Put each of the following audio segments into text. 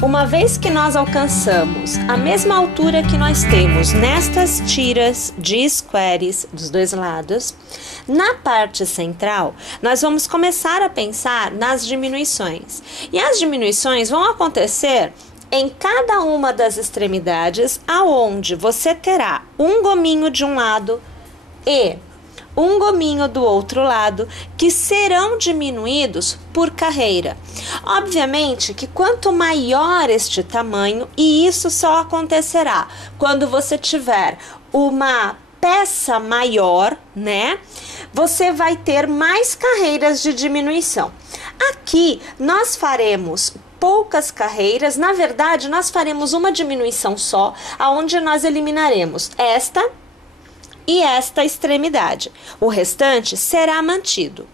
Uma vez que nós alcançamos a mesma altura que nós temos nestas tiras de squares dos dois lados, na parte central, nós vamos começar a pensar nas diminuições. E as diminuições vão acontecer em cada uma das extremidades, aonde você terá um gominho de um lado e um gominho do outro lado, que serão diminuídos por carreira. Obviamente que quanto maior este tamanho, e isso só acontecerá quando você tiver uma peça maior, né? Você vai ter mais carreiras de diminuição. Aqui nós faremos poucas carreiras, na verdade nós faremos uma diminuição só, aonde nós eliminaremos esta e esta extremidade. O restante será mantido.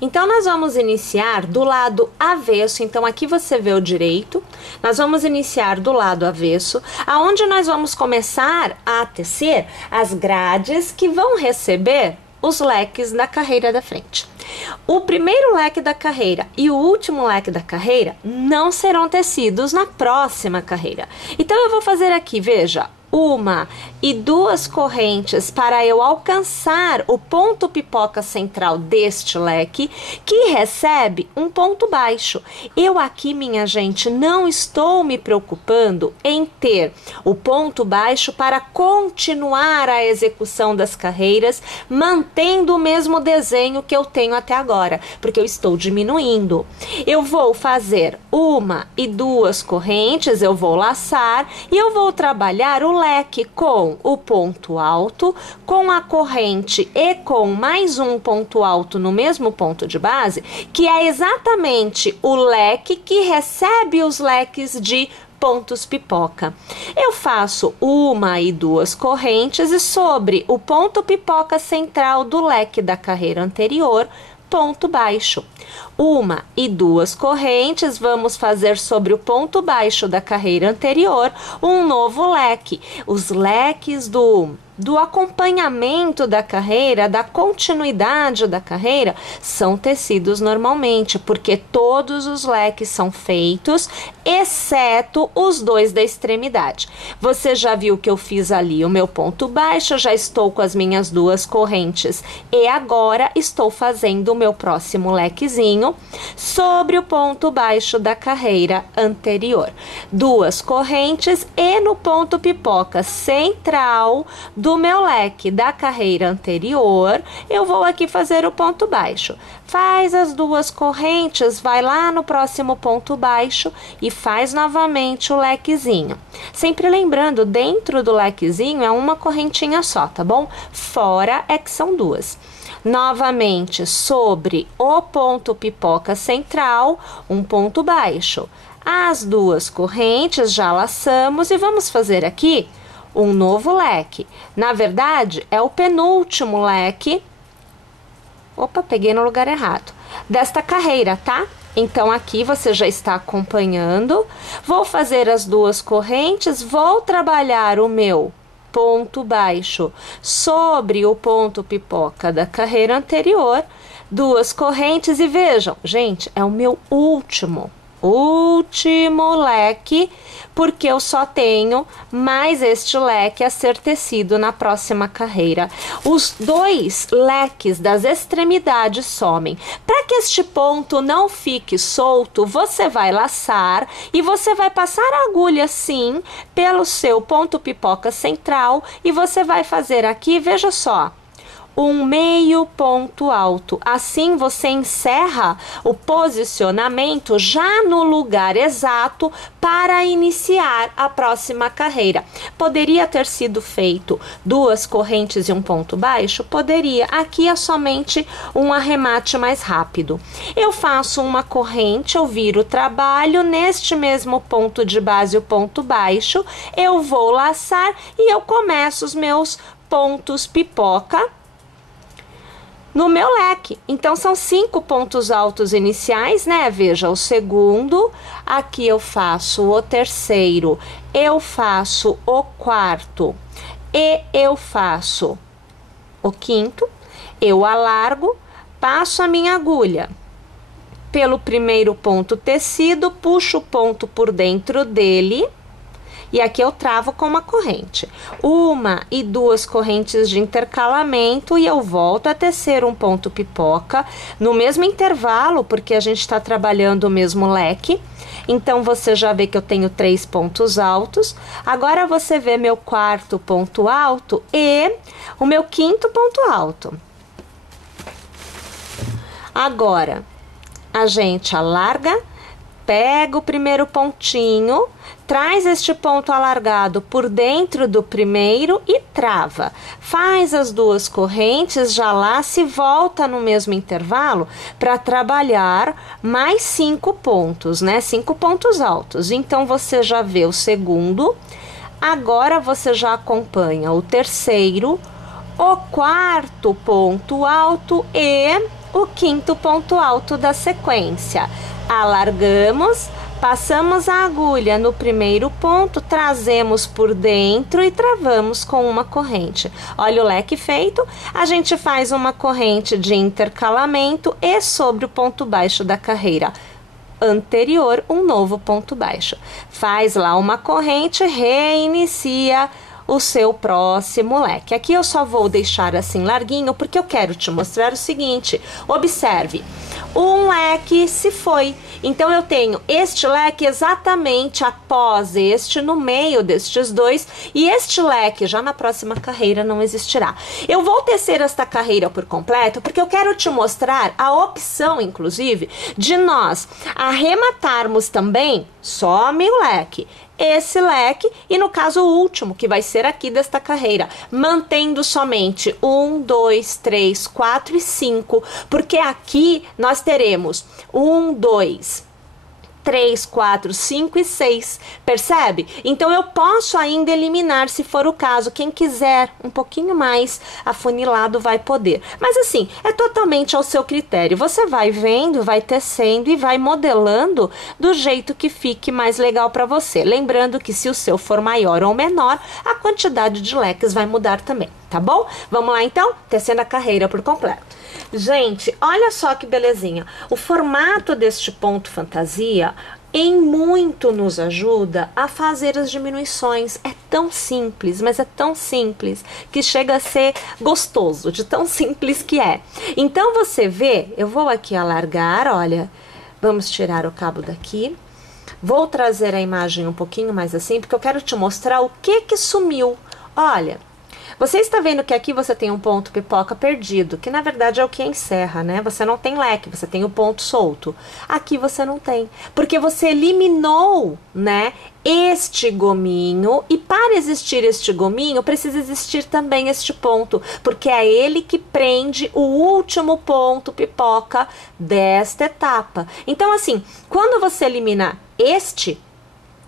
Então, nós vamos iniciar do lado avesso. Então, aqui você vê o direito. Nós vamos iniciar do lado avesso, aonde nós vamos começar a tecer as grades que vão receber os leques da carreira da frente. O primeiro leque da carreira e o último leque da carreira não serão tecidos na próxima carreira. Então, eu vou fazer aqui, veja, uma e duas correntes para eu alcançar o ponto pipoca central deste leque, que recebe um ponto baixo. Eu aqui, minha gente, não estou me preocupando em ter o ponto baixo para continuar a execução das carreiras, mantendo o mesmo desenho que eu tenho até agora, porque eu estou diminuindo. Eu vou fazer uma e duas correntes, eu vou laçar e eu vou trabalhar o leque com o ponto alto, com a corrente e com mais um ponto alto no mesmo ponto de base, que é exatamente o leque que recebe os leques de pontos pipoca. Eu faço uma e duas correntes e sobre o ponto pipoca central do leque da carreira anterior, ponto baixo. Uma e duas correntes, vamos fazer sobre o ponto baixo da carreira anterior um novo leque. Os leques do acompanhamento da carreira, da continuidade da carreira, são tecidos normalmente, porque todos os leques são feitos, exceto os dois da extremidade. Você já viu que eu fiz ali o meu ponto baixo, já estou com as minhas duas correntes e agora estou fazendo o meu próximo lequezinho sobre o ponto baixo da carreira anterior. Duas correntes e no ponto pipoca central do meu leque da carreira anterior, eu vou aqui fazer o ponto baixo. Faz as duas correntes, vai lá no próximo ponto baixo e faz novamente o lequezinho. Sempre lembrando, dentro do lequezinho é uma correntinha só, tá bom? Fora é que são duas. Novamente, sobre o ponto pipoca central, um ponto baixo. As duas correntes já laçamos e vamos fazer aqui um novo leque. Na verdade, é o penúltimo leque. Opa, peguei no lugar errado. Desta carreira, tá? Então, aqui você já está acompanhando. Vou fazer as duas correntes, vou trabalhar o meu ponto baixo sobre o ponto pipoca da carreira anterior. Duas correntes e vejam, gente, é o meu último leque, porque eu só tenho mais este leque a ser tecido na próxima carreira. Os dois leques das extremidades somem. Para que este ponto não fique solto, você vai laçar e você vai passar a agulha assim pelo seu ponto pipoca central e você vai fazer aqui, veja só, um meio ponto alto. Assim você encerra o posicionamento já no lugar exato para iniciar a próxima carreira. Poderia ter sido feito duas correntes e um ponto baixo? Poderia. Aqui é somente um arremate mais rápido. Eu faço uma corrente, eu viro o trabalho neste mesmo ponto de base, o ponto baixo, eu vou laçar e eu começo os meus pontos pipoca no meu leque. Então, são 5 pontos altos iniciais, né? Veja, o segundo, aqui eu faço o terceiro, eu faço o quarto e eu faço o quinto, eu alargo, passo a minha agulha pelo primeiro ponto tecido, puxo o ponto por dentro dele. E aqui eu travo com uma corrente. 1 e 2 correntes de intercalamento e eu volto a tecer um ponto pipoca no mesmo intervalo, porque a gente está trabalhando o mesmo leque. Então, você já vê que eu tenho 3 pontos altos. Agora, você vê meu 4º ponto alto e o meu 5º ponto alto. Agora, a gente alarga, pega o primeiro pontinho, traz este ponto alargado por dentro do primeiro e trava. Faz as 2 correntes, já lá se volta no mesmo intervalo para trabalhar mais 5 pontos, né? 5 pontos altos. Então, você já vê o segundo, agora você já acompanha o terceiro, o 4º ponto alto e o 5º ponto alto da sequência. Alargamos, passamos a agulha no primeiro ponto, trazemos por dentro e travamos com uma corrente. Olha o leque feito, a gente faz uma corrente de intercalamento e sobre o ponto baixo da carreira anterior, um novo ponto baixo. Faz lá uma corrente, reinicia o seu próximo leque. Aqui eu só vou deixar assim larguinho, porque eu quero te mostrar o seguinte. Observe, um leque se foi. Então, eu tenho este leque exatamente após este, no meio destes 2, e este leque já na próxima carreira não existirá. Eu vou tecer esta carreira por completo, porque eu quero te mostrar a opção, inclusive, de nós arrematarmos também só meio leque, esse leque e, no caso, o último, que vai ser aqui desta carreira, mantendo somente 1, 2, 3, 4 e 5, porque aqui nós teremos 1, 2, 3, 4, 5 e 6, percebe? Então, eu posso ainda eliminar, se for o caso. Quem quiser um pouquinho mais afunilado vai poder. Mas assim, é totalmente ao seu critério. Você vai vendo, vai tecendo e vai modelando do jeito que fique mais legal para você. Lembrando que se o seu for maior ou menor, a quantidade de leques vai mudar também, tá bom? Vamos lá então? Tecendo a carreira por completo. Gente, olha só que belezinha. O formato deste ponto fantasia em muito nos ajuda a fazer as diminuições. É tão simples, mas é tão simples que chega a ser gostoso, de tão simples que é. Então, você vê, eu vou aqui alargar, olha, vamos tirar o cabo daqui. Vou trazer a imagem um pouquinho mais assim, porque eu quero te mostrar o que sumiu. Olha, você está vendo que aqui você tem um ponto pipoca perdido, que na verdade é o que encerra, né? Você não tem leque, você tem o ponto solto. Aqui você não tem, porque você eliminou, né, este gominho, e para existir este gominho, precisa existir também este ponto, porque é ele que prende o último ponto pipoca desta etapa. Então, assim, quando você elimina este,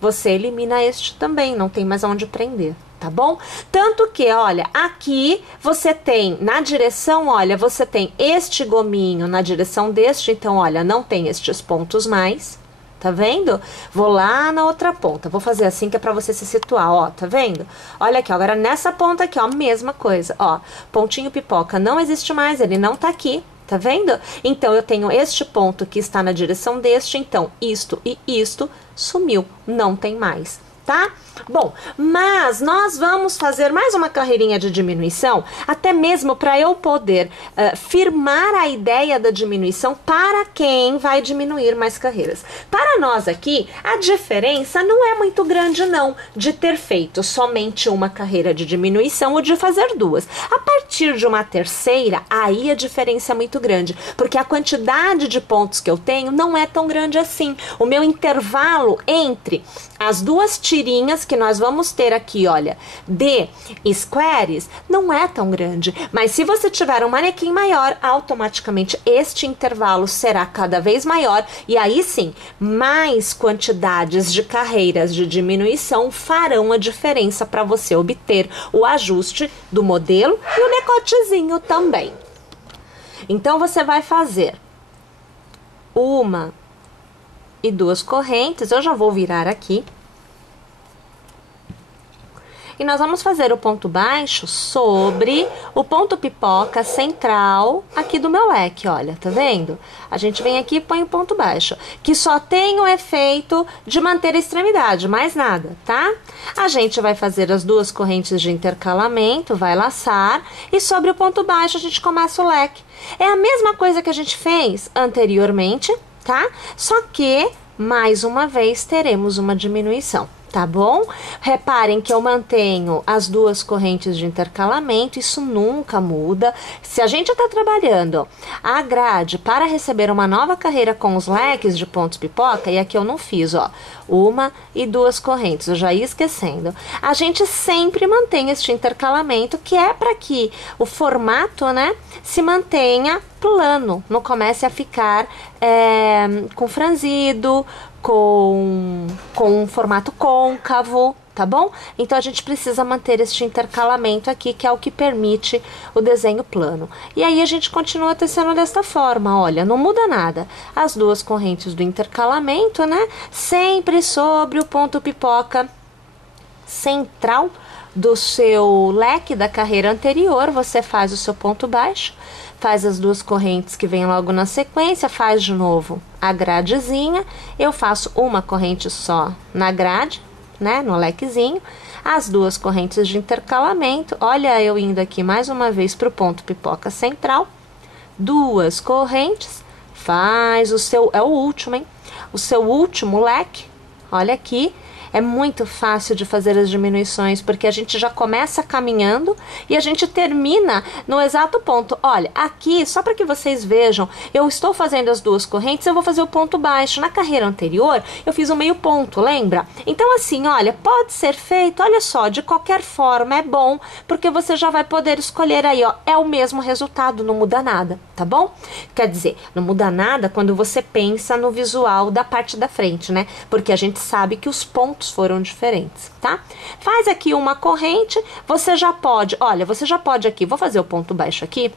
você elimina este também, não tem mais onde prender. Tá bom? Tanto que, olha, aqui você tem, na direção, olha, você tem este gominho na direção deste, então, olha, não tem estes pontos mais, tá vendo? Vou lá na outra ponta, vou fazer assim que é pra você se situar, ó, tá vendo? Olha aqui, ó, agora nessa ponta aqui, ó, mesma coisa, ó, pontinho pipoca não existe mais, ele não tá aqui, tá vendo? Então, eu tenho este ponto que está na direção deste, então, isto e isto sumiu, não tem mais, tá? Bom, mas nós vamos fazer mais uma carreirinha de diminuição, até mesmo para eu poder firmar a ideia da diminuição para quem vai diminuir mais carreiras. Para nós aqui, a diferença não é muito grande não, de ter feito somente uma carreira de diminuição ou de fazer 2. A partir de uma terceira, aí a diferença é muito grande, porque a quantidade de pontos que eu tenho não é tão grande assim. O meu intervalo entre as 2 tirinhas que nós vamos ter aqui, olha, de squares, não é tão grande. Mas se você tiver um manequim maior, automaticamente este intervalo será cada vez maior. E aí sim, mais quantidades de carreiras de diminuição farão a diferença para você obter o ajuste do modelo e o decotezinho também. Então, você vai fazer 1 e 2 correntes. Eu já vou virar aqui. E nós vamos fazer o ponto baixo sobre o ponto pipoca central aqui do meu leque, olha, tá vendo? A gente vem aqui e põe o ponto baixo, que só tem o efeito de manter a extremidade, mais nada, tá? A gente vai fazer as duas correntes de intercalamento, vai laçar, e sobre o ponto baixo a gente começa o leque. É a mesma coisa que a gente fez anteriormente, tá? Só que, mais uma vez, teremos uma diminuição. Tá bom? Reparem que eu mantenho as duas correntes de intercalamento, isso nunca muda. Se a gente está trabalhando a grade para receber uma nova carreira com os leques de pontos pipoca, e aqui eu não fiz, ó, uma e duas correntes, eu já ia esquecendo. A gente sempre mantém este intercalamento, que é para que o formato, né, se mantenha plano, não comece a ficar com franzido, com um formato côncavo, tá bom? Então a gente precisa manter este intercalamento aqui, que é o que permite o desenho plano. E aí a gente continua tecendo desta forma, olha, não muda nada. As duas correntes do intercalamento, né? Sempre sobre o ponto pipoca central do seu leque da carreira anterior, você faz o seu ponto baixo, faz as duas correntes que vêm logo na sequência, faz de novo a gradezinha, eu faço uma corrente só na grade, né, no lequezinho, as duas correntes de intercalamento, olha eu indo aqui mais uma vez para o ponto pipoca central, duas correntes, faz o seu, é o último, hein, o seu último leque, olha aqui. É muito fácil de fazer as diminuições, porque a gente já começa caminhando e a gente termina no exato ponto. Olha, aqui, só para que vocês vejam, eu estou fazendo as duas correntes, eu vou fazer o ponto baixo. Na carreira anterior, eu fiz o meio ponto, lembra? Então, assim, olha, pode ser feito, olha só, de qualquer forma é bom, porque você já vai poder escolher aí, ó, é o mesmo resultado, não muda nada, tá bom? Quer dizer, não muda nada quando você pensa no visual da parte da frente, né? Porque a gente sabe que os pontos foram diferentes, tá? Faz aqui uma corrente, você já pode, olha, você já pode aqui, vou fazer o ponto baixo aqui,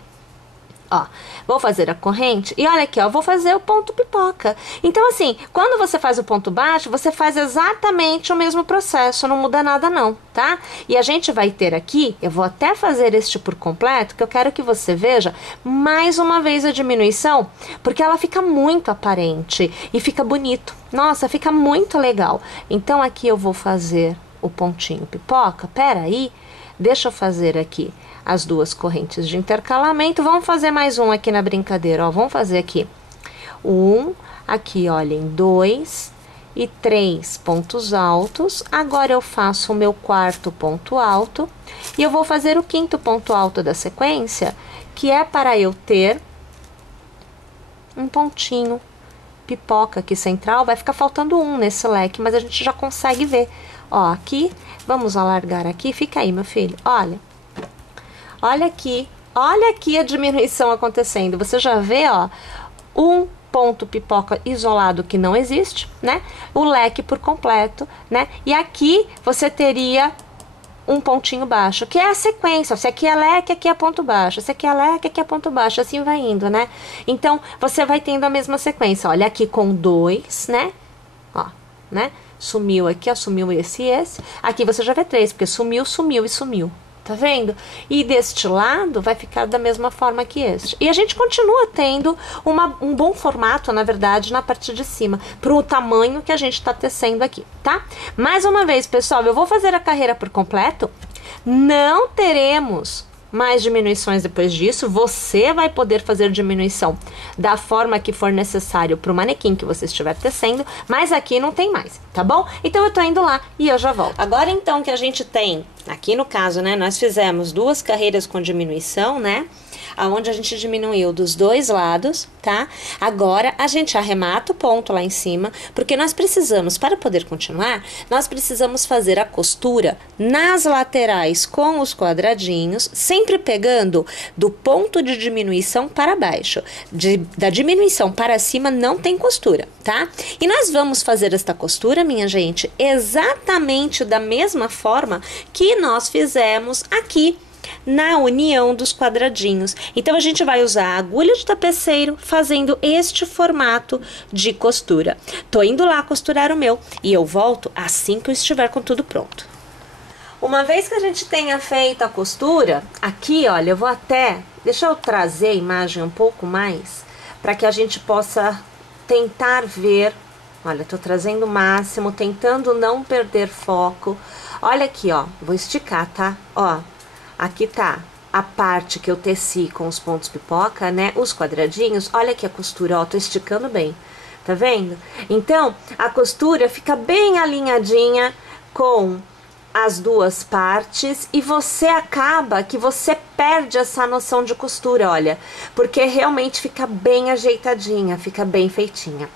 ó, vou fazer a corrente e olha aqui, ó, vou fazer o ponto pipoca. Então, assim, quando você faz o ponto baixo, você faz exatamente o mesmo processo, não muda nada não, tá? E a gente vai ter aqui, eu vou até fazer este por completo, que eu quero que você veja mais uma vez a diminuição, porque ela fica muito aparente e fica bonito. Nossa, fica muito legal. Então, aqui eu vou fazer o pontinho pipoca, peraí, deixa eu fazer aqui as duas correntes de intercalamento, vamos fazer mais um aqui na brincadeira, ó, vamos fazer aqui um, aqui, olhem, 2 e 3 pontos altos, agora eu faço o meu quarto ponto alto, e eu vou fazer o quinto ponto alto da sequência, que é para eu ter um pontinho pipoca aqui central, vai ficar faltando um nesse leque, mas a gente já consegue ver, ó, aqui, vamos alargar aqui, fica aí, meu filho, olha aqui a diminuição acontecendo, você já vê, ó, um ponto pipoca isolado que não existe, né, o leque por completo, né, e aqui você teria um pontinho baixo, que é a sequência, se aqui é leque, aqui é ponto baixo, se aqui é leque, aqui é ponto baixo, assim vai indo, né, então você vai tendo a mesma sequência, olha aqui com 2, né, ó, né, sumiu aqui, ó, sumiu esse e esse, aqui você já vê 3, porque sumiu, sumiu e sumiu. Tá vendo? E deste lado vai ficar da mesma forma que este. E a gente continua tendo um bom formato, na verdade, na parte de cima, pro tamanho que a gente tá tecendo aqui, tá? Mais uma vez, pessoal, eu vou fazer a carreira por completo. Não teremos mais diminuições depois disso, você vai poder fazer diminuição da forma que for necessário para o manequim que você estiver tecendo, mas aqui não tem mais, tá bom? Então eu tô indo lá e eu já volto. Agora então que a gente tem, aqui no caso, né, nós fizemos duas carreiras com diminuição, né? Aonde a gente diminuiu dos dois lados, tá? Agora a gente arremata o ponto lá em cima, porque nós precisamos, para poder continuar, nós precisamos fazer a costura nas laterais com os quadradinhos, sempre pegando do ponto de diminuição para baixo. Da diminuição para cima não tem costura, tá? E nós vamos fazer esta costura, minha gente, exatamente da mesma forma que nós fizemos aqui na união dos quadradinhos. Então a gente vai usar a agulha de tapeceiro fazendo este formato de costura. Tô indo lá costurar o meu e eu volto assim que eu estiver com tudo pronto. Uma vez que a gente tenha feito a costura, aqui, olha, eu vou até... Deixa eu trazer a imagem um pouco mais, para que a gente possa tentar ver. Olha, tô trazendo o máximo, tentando não perder foco. Olha aqui, ó, vou esticar, tá? Ó, aqui tá a parte que eu teci com os pontos pipoca, né? Os quadradinhos. Olha aqui a costura, ó, tô esticando bem. Tá vendo? Então, a costura fica bem alinhadinha com as duas partes e você acaba que você perde essa noção de costura, olha, porque realmente fica bem ajeitadinha, fica bem feitinha.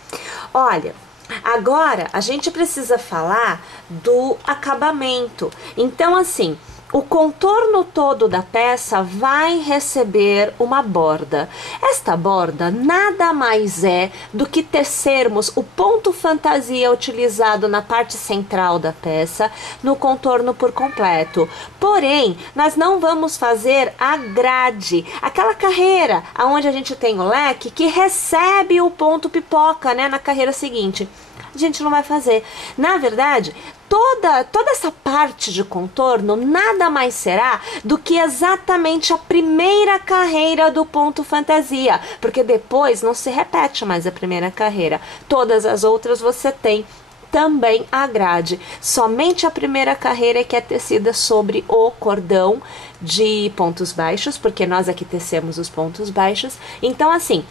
Olha, agora a gente precisa falar do acabamento. Então, assim, o contorno todo da peça vai receber uma borda. Esta borda nada mais é do que tecermos o ponto fantasia utilizado na parte central da peça no contorno por completo. Porém, nós não vamos fazer a grade, aquela carreira aonde a gente tem o leque que recebe o ponto pipoca, né, na carreira seguinte. A gente não vai fazer. Na verdade, toda essa parte de contorno nada mais será do que exatamente a primeira carreira do ponto fantasia, porque depois não se repete mais a primeira carreira. Todas as outras você tem também a grade. Somente a primeira carreira é que é tecida sobre o cordão de pontos baixos, porque nós aqui tecemos os pontos baixos. Então, assim,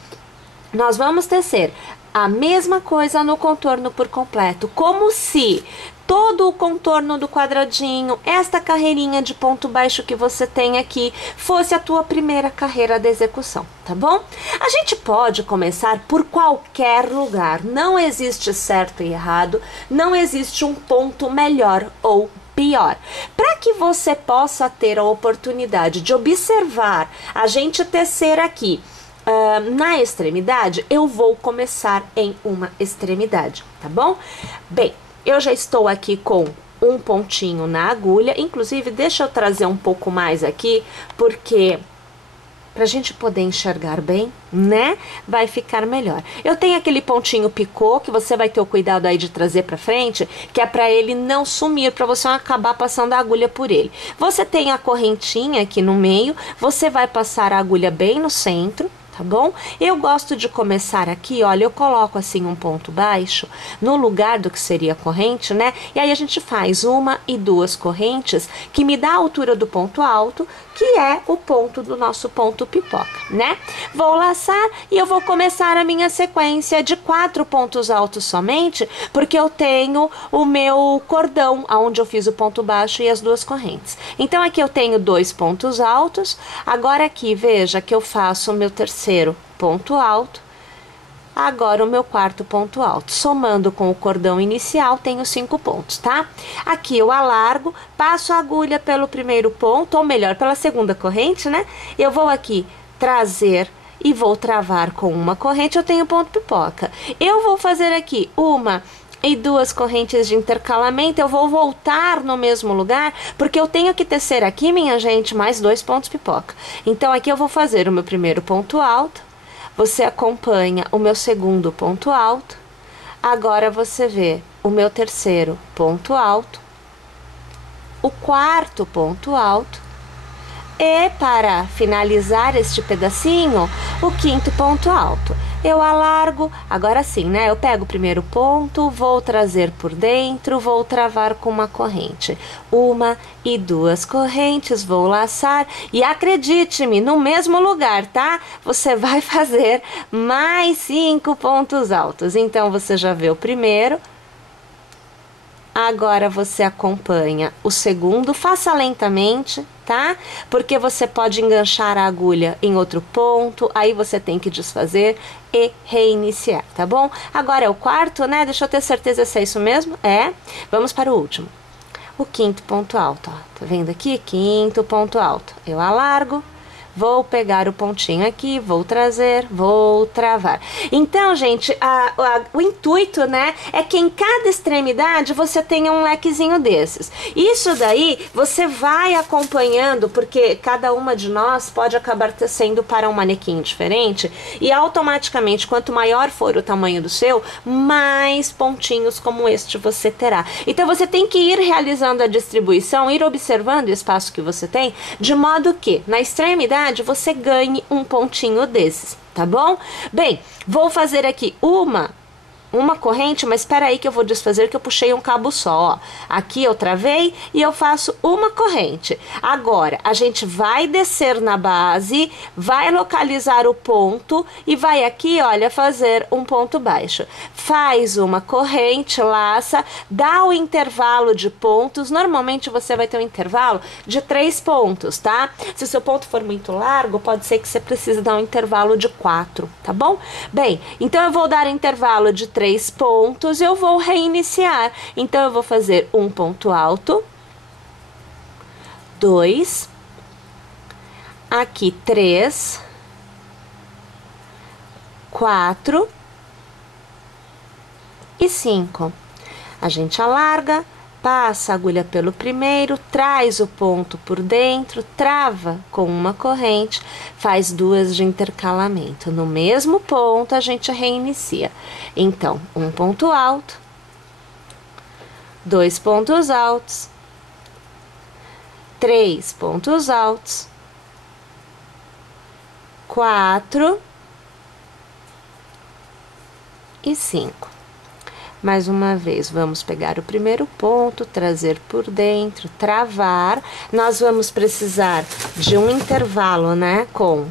nós vamos tecer a mesma coisa no contorno por completo, como se todo o contorno do quadradinho, esta carreirinha de ponto baixo que você tem aqui, fosse a tua primeira carreira da execução, tá bom? A gente pode começar por qualquer lugar, não existe certo e errado, não existe um ponto melhor ou pior. Para que você possa ter a oportunidade de observar a gente tecer aqui na extremidade, eu vou começar em uma extremidade, tá bom? Bem, eu já estou aqui com um pontinho na agulha, inclusive deixa eu trazer um pouco mais aqui, porque pra gente poder enxergar bem, né, vai ficar melhor. Eu tenho aquele pontinho picô, que você vai ter o cuidado aí de trazer pra frente, que é pra ele não sumir, pra você não acabar passando a agulha por ele. Você tem a correntinha aqui no meio, você vai passar a agulha bem no centro, tá bom? Eu gosto de começar aqui, olha, eu coloco assim um ponto baixo no lugar do que seria a corrente, né? E aí a gente faz uma e duas correntes que me dá a altura do ponto alto, que é o ponto do nosso ponto pipoca, né? Vou laçar e eu vou começar a minha sequência de 4 pontos altos somente, porque eu tenho o meu cordão, onde eu fiz o ponto baixo e as duas correntes. Então aqui eu tenho 2 pontos altos, agora aqui veja que eu faço o meu terceiro ponto alto, agora o meu quarto ponto alto, somando com o cordão inicial, tenho 5 pontos, tá? Aqui eu alargo, passo a agulha pelo primeiro ponto, ou melhor, pela segunda corrente, né? Eu vou aqui trazer e vou travar com uma corrente, eu tenho ponto pipoca. Eu vou fazer aqui uma e duas correntes de intercalamento, eu vou voltar no mesmo lugar, porque eu tenho que tecer aqui, minha gente, mais 2 pontos pipoca. Então, aqui eu vou fazer o meu primeiro ponto alto, você acompanha o meu segundo ponto alto, agora você vê o meu terceiro ponto alto, o quarto ponto alto, e para finalizar este pedacinho, o quinto ponto alto. Eu alargo, agora sim, né? Eu pego o primeiro ponto, vou trazer por dentro, vou travar com uma corrente. Uma e duas correntes, vou laçar e acredite-me, no mesmo lugar, tá? Você vai fazer mais 5 pontos altos. Então, você já vê o primeiro. Agora você acompanha o segundo, faça lentamente, tá? Porque você pode enganchar a agulha em outro ponto, aí você tem que desfazer e reiniciar, tá bom? Agora é o quarto, né? Deixa eu ter certeza se é isso mesmo. É. Vamos para o último. O quinto ponto alto, ó. Tá vendo aqui? Quinto ponto alto. Eu alargo, vou pegar o pontinho aqui, vou trazer, vou travar. Então, gente, o intuito, né, é que em cada extremidade você tenha um lequezinho desses. Isso daí você vai acompanhando, porque cada uma de nós pode acabar tecendo para um manequim diferente, e automaticamente, quanto maior for o tamanho do seu, mais pontinhos como este você terá. Então você tem que ir realizando a distribuição, ir observando o espaço que você tem, de modo que na extremidade você ganhe um pontinho desses, tá bom? Bem, vou fazer aqui uma corrente, mas espera aí que eu vou desfazer, que eu puxei um cabo só, ó. Aqui eu travei e eu faço uma corrente. Agora, a gente vai descer na base, vai localizar o ponto e vai aqui, olha, fazer um ponto baixo. Faz uma corrente, laça, dá o intervalo de pontos. Normalmente você vai ter um intervalo de 3 pontos, tá? Se o seu ponto for muito largo, pode ser que você precise dar um intervalo de 4, tá bom? Bem, então eu vou dar intervalo de 3 pontos, eu vou reiniciar. Então eu vou fazer um ponto alto, 2, aqui 3, 4 e 5. A gente alarga, passa a agulha pelo primeiro, traz o ponto por dentro, trava com uma corrente, faz 2 de intercalamento. No mesmo ponto, a gente reinicia. Então, um ponto alto, 2 pontos altos, 3 pontos altos, 4 e 5. Mais uma vez, vamos pegar o primeiro ponto, trazer por dentro, travar. Nós vamos precisar de um intervalo, né, com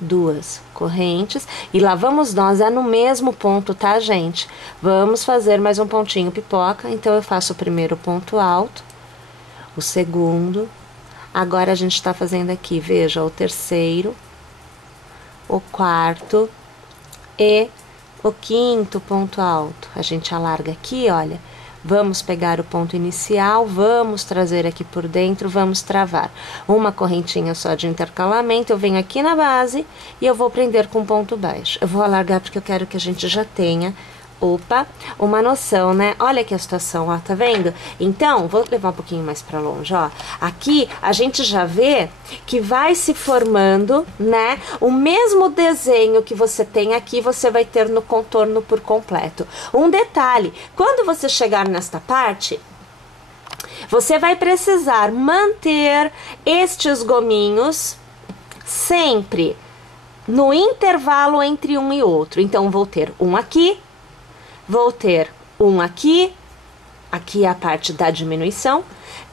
2 correntes. E lá vamos nós, é no mesmo ponto, tá, gente? Vamos fazer mais um pontinho pipoca. Então, eu faço o primeiro ponto alto, o segundo. Agora, a gente tá fazendo aqui, veja, o terceiro, o quarto e o quinto ponto alto. A gente alarga aqui, olha, vamos pegar o ponto inicial, vamos trazer aqui por dentro, vamos travar. Uma correntinha só de intercalamento, eu venho aqui na base e eu vou prender com ponto baixo. Eu vou alargar porque eu quero que a gente já tenha, uma noção, né? Olha aqui a situação, ó, tá vendo? Então, vou levar um pouquinho mais pra longe, ó. Aqui, a gente já vê que vai se formando, né? O mesmo desenho que você tem aqui, você vai ter no contorno por completo. Um detalhe, quando você chegar nesta parte, você vai precisar manter estes gominhos sempre no intervalo entre um e outro. Então, vou ter um aqui, vou ter um aqui, aqui é a parte da diminuição,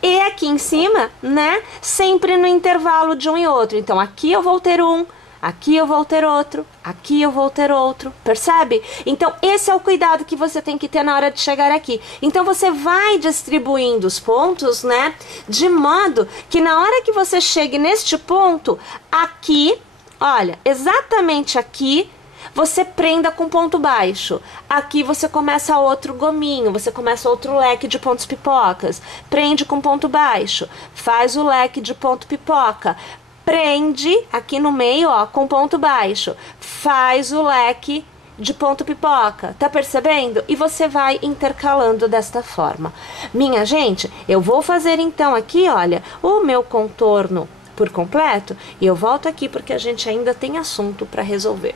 e aqui em cima, né, sempre no intervalo de um e outro. Então, aqui eu vou ter um, aqui eu vou ter outro, aqui eu vou ter outro, percebe? Então, esse é o cuidado que você tem que ter na hora de chegar aqui. Então, você vai distribuindo os pontos, né, de modo que na hora que você chegue neste ponto, aqui, olha, exatamente aqui, você prenda com ponto baixo. Aqui você começa outro gominho, você começa outro leque de pontos pipocas. Prende com ponto baixo, faz o leque de ponto pipoca. Prende aqui no meio, ó, com ponto baixo. Faz o leque de ponto pipoca. Tá percebendo? E você vai intercalando desta forma. Minha gente, eu vou fazer então aqui, olha, o meu contorno por completo. E eu volto aqui porque a gente ainda tem assunto para resolver.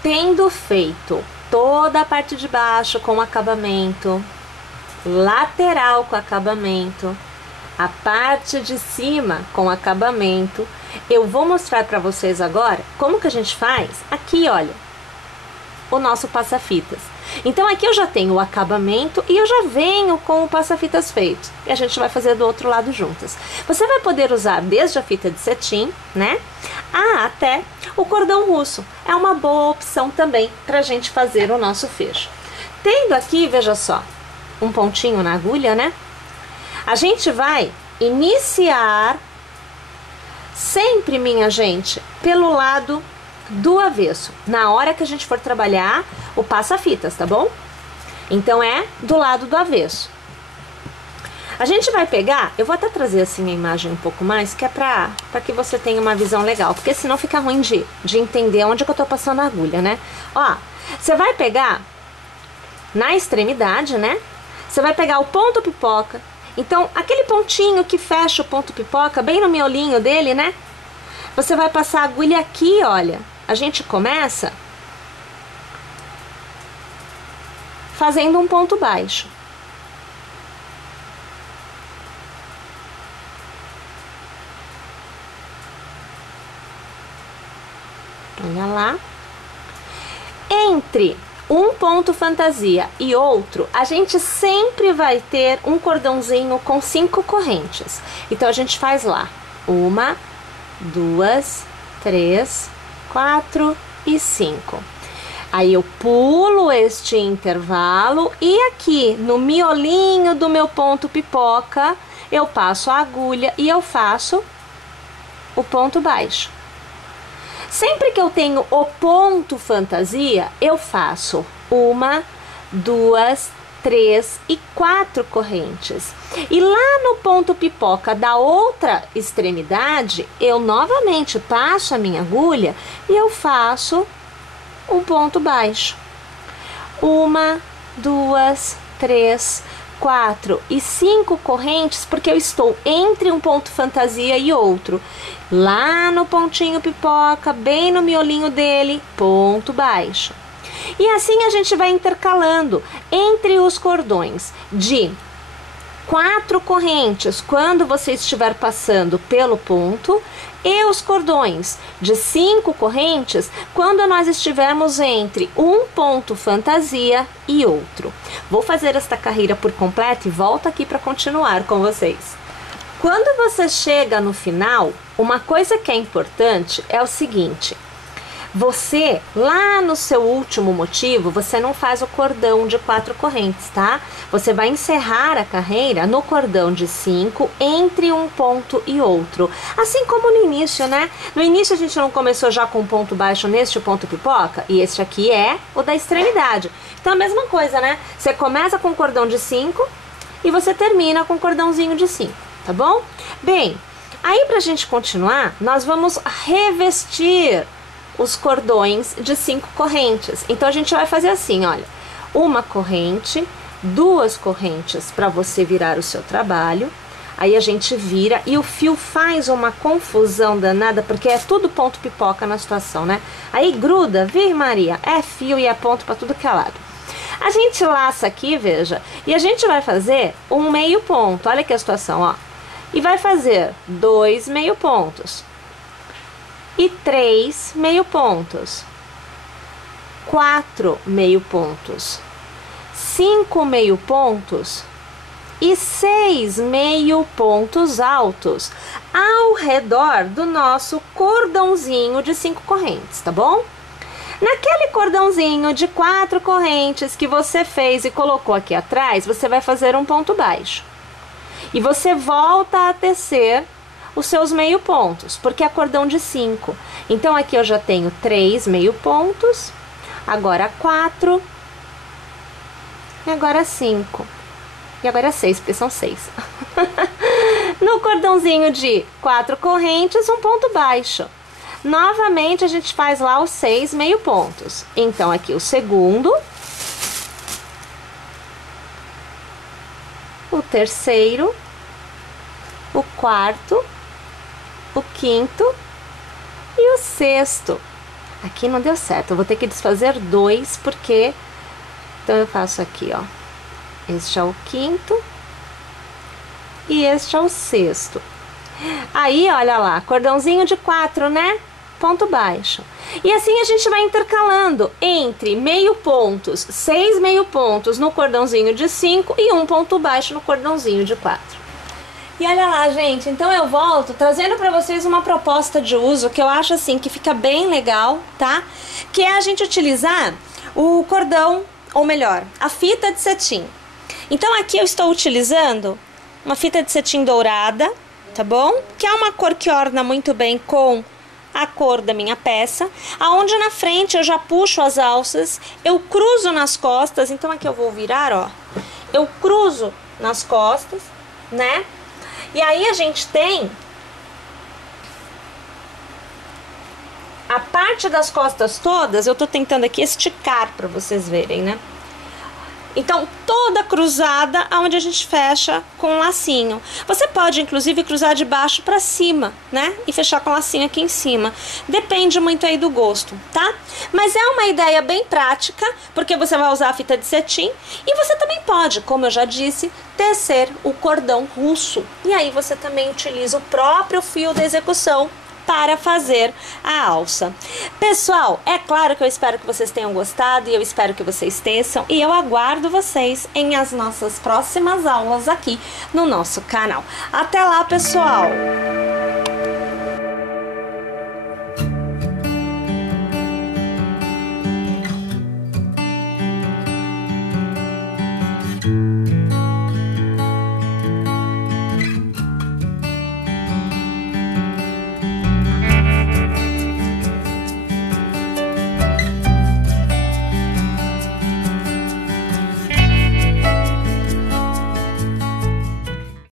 Tendo feito toda a parte de baixo com acabamento, lateral com acabamento, a parte de cima com acabamento, eu vou mostrar para vocês agora como que a gente faz aqui, olha, o nosso passa-fitas. Então aqui eu já tenho o acabamento e eu já venho com o passa-fitas feito. E a gente vai fazer do outro lado juntas. Você vai poder usar desde a fita de cetim, né, até o cordão russo. É uma boa opção também pra gente fazer o nosso fecho. Tendo aqui, veja só, um pontinho na agulha, né, a gente vai iniciar sempre, minha gente, pelo lado do avesso, na hora que a gente for trabalhar o passa-fitas, tá bom? Então, é do lado do avesso. A gente vai pegar, eu vou até trazer assim a imagem um pouco mais, que é pra que você tenha uma visão legal, porque senão fica ruim de entender onde que eu tô passando a agulha, né? Ó, você vai pegar na extremidade, né? Você vai pegar o ponto pipoca. Então, aquele pontinho que fecha o ponto pipoca, bem no miolinho dele, né? Você vai passar a agulha aqui, olha. A gente começa fazendo um ponto baixo. Olha lá. Entre um ponto fantasia e outro, a gente sempre vai ter um cordãozinho com 5 correntes. Então, a gente faz lá 1, 2, 3, 4 e 5. Aí eu pulo este intervalo e aqui no miolinho do meu ponto pipoca, eu passo a agulha e eu faço o ponto baixo. Sempre que eu tenho o ponto fantasia, eu faço 1, 2, 3 e 4 correntes. E lá no ponto pipoca da outra extremidade, eu novamente passo a minha agulha e eu faço um ponto baixo. 1, 2, 3, 4 e 5 correntes, porque eu estou entre um ponto fantasia e outro. Lá no pontinho pipoca, bem no miolinho dele, ponto baixo. E assim a gente vai intercalando entre os cordões de 4 correntes quando você estiver passando pelo ponto e os cordões de 5 correntes quando nós estivermos entre um ponto fantasia e outro. Vou fazer esta carreira por completo e volto aqui para continuar com vocês. Quando você chega no final, uma coisa que é importante é o seguinte: você, lá no seu último motivo, você não faz o cordão de 4 correntes, tá? Você vai encerrar a carreira no cordão de 5 entre um ponto e outro. Assim como no início, né? No início a gente não começou já com um ponto baixo neste ponto pipoca? E este aqui é o da extremidade. Então a mesma coisa, né? Você começa com um cordão de 5 e você termina com um cordãozinho de 5, tá bom? Bem, aí pra gente continuar, nós vamos revestir os cordões de 5 correntes. Então a gente vai fazer assim, olha, uma corrente, 2 correntes para você virar o seu trabalho. Aí a gente vira e o fio faz uma confusão danada, porque é tudo ponto pipoca na situação, né? Aí gruda, vir Maria, é fio e é ponto para tudo que é lado. A gente laça aqui, veja, e a gente vai fazer um meio ponto. Olha aqui a situação, ó. E vai fazer 2 meio pontos. E 3 meio pontos, 4 meio pontos, 5 meio pontos e 6 meio pontos altos ao redor do nosso cordãozinho de 5 correntes, tá bom? Naquele cordãozinho de 4 correntes que você fez e colocou aqui atrás, você vai fazer um ponto baixo. E você volta a tecer os seus meio pontos, porque é cordão de 5. Então aqui eu já tenho 3 meio pontos, agora 4, e agora 5, e agora 6, porque são 6. No cordãozinho de 4 correntes, um ponto baixo. Novamente a gente faz lá os 6 meio pontos. Então aqui o segundo, o terceiro, o quarto, o quinto e o sexto. Aqui não deu certo, eu vou ter que desfazer 2, porque então eu faço aqui, ó, este é o quinto e este é o sexto. Aí olha lá, cordãozinho de 4, né? Ponto baixo. E assim a gente vai intercalando entre meio pontos, 6 meio pontos no cordãozinho de 5 e um ponto baixo no cordãozinho de 4. E olha lá, gente, então eu volto trazendo para vocês uma proposta de uso que eu acho assim que fica bem legal, tá? Que é a gente utilizar o cordão, ou melhor, a fita de cetim. Então aqui eu estou utilizando uma fita de cetim dourada, tá bom? Que é uma cor que orna muito bem com a cor da minha peça. Aonde na frente eu já puxo as alças, eu cruzo nas costas, então aqui eu vou virar, ó. Eu cruzo nas costas né? E aí a gente tem a parte das costas todas, eu tô tentando aqui esticar para vocês verem, né? Então, toda cruzada, aonde a gente fecha com um lacinho. Você pode, inclusive, cruzar de baixo para cima, né? E fechar com lacinho aqui em cima. Depende muito aí do gosto, tá? Mas é uma ideia bem prática, porque você vai usar a fita de cetim. E você também pode, como eu já disse, tecer o cordão russo. E aí você também utiliza o próprio fio da execução para fazer a alça. Pessoal, é claro que eu espero que vocês tenham gostado e eu espero que vocês teçam e eu aguardo vocês em as nossas próximas aulas aqui no nosso canal. Até lá, pessoal!